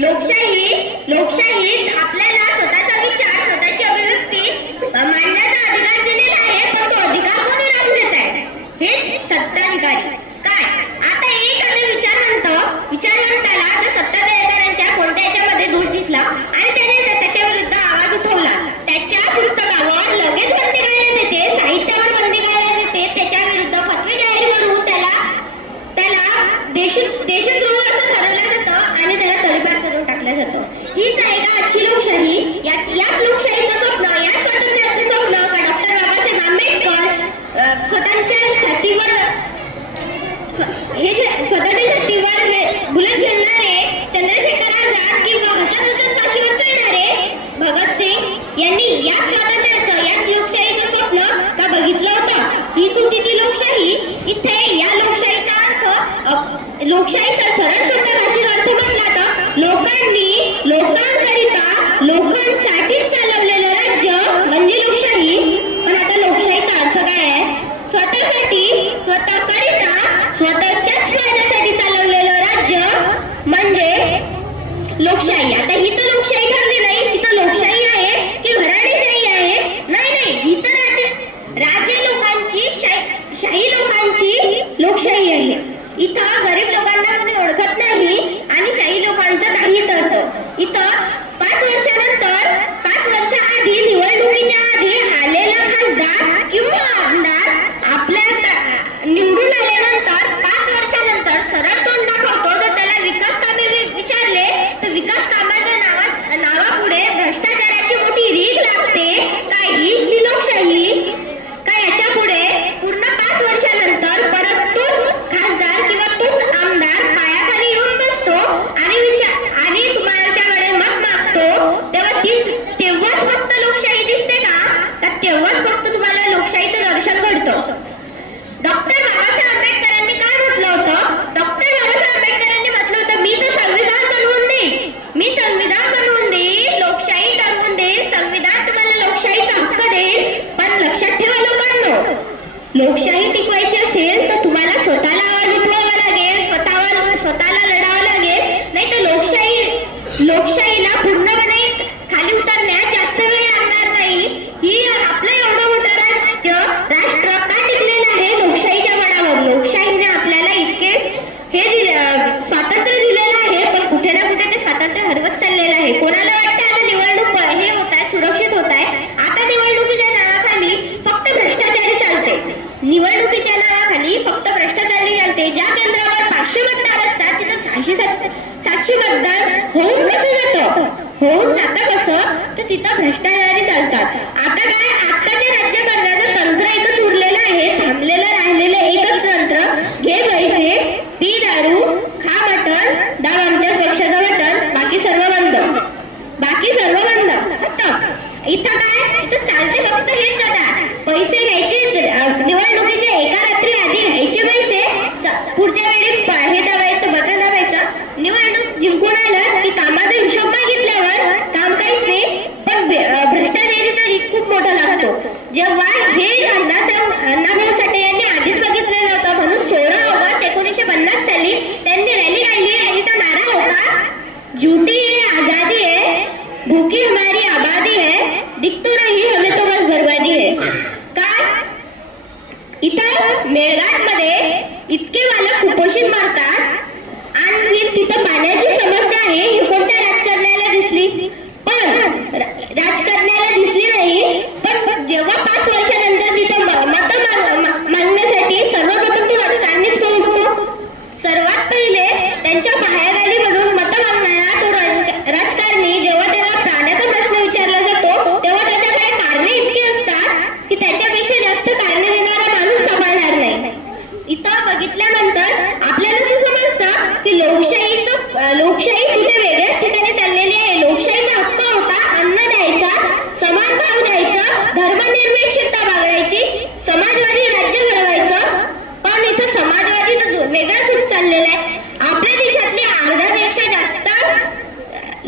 लोकशाही लोकशाहीत आपल्याला स्वतःचा विचार स्वतःची अभिव्यक्ती मांडण्याचा अधिकार दिलेला आहे पण तो अधिकार कोणी राहून देत आहे? हेच सत्ताधिकारी. यांनी याच स्वातंत्र्याचं याच लोकशाहीचं स्वप्न का बघितलं होतं? हीच होती ती लोकशाही. इथे या लोकशाहीचा अर्थ लोकशाहीचा सरळ सुद्धा भाषेत अर्थ म्हटला तर लोकांनी लोकांकरिता लोकांसाठीच चालवलेलं राज्य म्हणजे लोकशाही. पण आता लोकशाहीचा अर्थ काय आहे? स्वतःसाठी स्वतःकरिता स्वतःच्याच फायद्यासाठी चालवलेलं राज्य म्हणजे लोकशाही. शाही लोकांची लोकशाही आहे. इथं गरीब लोकांना कोणी ओळखत नाही आणि शाही लोकांचं काही तरतं इथं पाच वर्षानंतर पाच वर्षाआधी निवडणुकीच्या आधी आलेला खासदार किंवा आमदार आपल्या ता- निवडून आल्यानंतर पाच वर्षानंतर सरळ तोंड दाखवतो जर त्याला विकास कामे वि- विचारले तर विकास कामाच्या नावा नावापुढे भ्रष्टाचाराची मोठी रीग लागते काय हीच ती लोकशाही काय याच्यापुढे पूर्ण पाच वर्षानंतर परत तोच खासदार किंवा तोच आमदार पायाखाली येऊन बसतो आणि विचार आणि तुमच्याकडे मत मागतो तेव्हा तीच तेव्हाच फक्त लोकशाही दिसते का तर तेव्हाच फक्त तुम्हाला लोकशाहीचं दर्शन घडतं डॉक्टर बाबासाहेब आंबेडकरांनी काय म्हटलं होतं डॉक्टर बाबासाहेब आंबेडकरांनी म्हटलं होतं मी तर संविधान बनवून देईन मी संविधान बनवून देईन लोकशाही ठरवून देईन संविधान तुम्हाला लोकशाहीचा हक्क देईल पण लक्षात ठेवा लोकांनो लोकशाही टिकवायची असेल तर तुम्हाला स्वतःला आवाज उठवावा लागेल स्वतःवर स्वतःला लढावं लागेल नाही तर लोकशाही लोकशाहीला पूर्णपणे खाली उतरण्यास जास्त वेळ लागणार नाही ही आपलं एवढं मोठं राष्ट्र राष्ट्र का टिकलेलं आहे लोकशाहीच्या बळावर लोकशाहीने आपल्याला इतके हे दिले अं, स्वातंत्र्य दिलेलं आहे पण कुठे ना कुठे ते स्वातंत्र्य हरवत चाललेलं आहे कोणाला वाटतं आता निवडणूक हे होत आहे सुरक्षित होत आहे आता निवडणुकीच्या नावाखाली फक्त भ्रष्टाचारी चालते निवडणुकीच्या नावाखाली फक्त भ्रष्टाचारी चालते ज्या केंद्रावर पाचशे मतदार असतात तिथं सहाशे सात सातशे मतदार होऊन कसं जातं होऊन जातं कसं तर तिथं भ्रष्टाचारी चालतात. आता काय? आताच्या राज्य करण्याचं तंत्र एकच उरलेलं आहे. थांबलेलं राहिलेलं एकच तंत्र. घे पैसे पी दारू खा मटण दाव आमच्या पक्षाचं मटण. बाकी सर्व बंद. बाकी सर्व बंद. इथं काय? इथं चालते फक्त हेच आता. पैसे घ्यायचे निवडणुकीचे निवडणुकीच्या एका रात्री आधी घ्यायचे पैसे. पुढच्या वेळी झूठी है आजादी है भूखी हमारी आबादी है दिख तो रही हमें तो बस बर्बादी है। काय? इथं मेळघाटमध्ये इतके बालक कुपोषित मारतात आणि तिथं पाण्याची समस्या आहे ही कोणत्या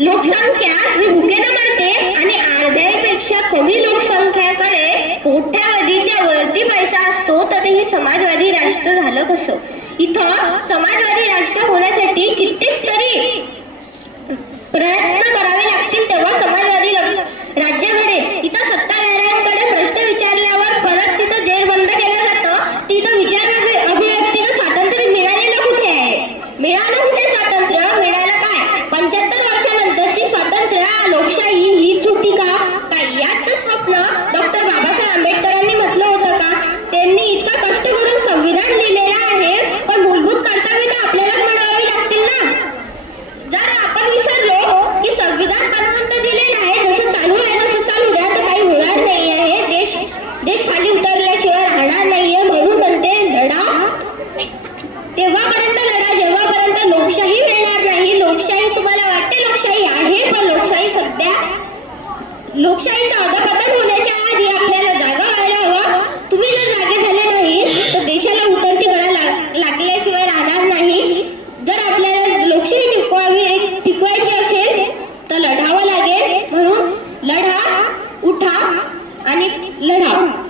लोकसंख्या ही भुकेनं आणि अर्ध्यापेक्षा कमी लोकसंख्याकडे कोट्यावधीच्या वरती पैसा असतो तर ते हे समाजवादी राष्ट्र झालं कसं? इथं समाजवादी राष्ट्र होण्यासाठी कित्येक तरी प्रयत्न करावे लागतील तेव्हा समाजवादी राज्य घडेल लोकशाहीचा अदापतन होण्याच्या आधी आपल्याला जागा व्हायला हवा. तुम्ही जर जागे झाले नाही तर देशाला उतरती वळा लागल्याशिवाय राहणार नाही. जर आपल्याला लोकशाही टिकवावी टिकवायची असेल तर लढावं लागेल. म्हणून लढा उठा आणि लढा.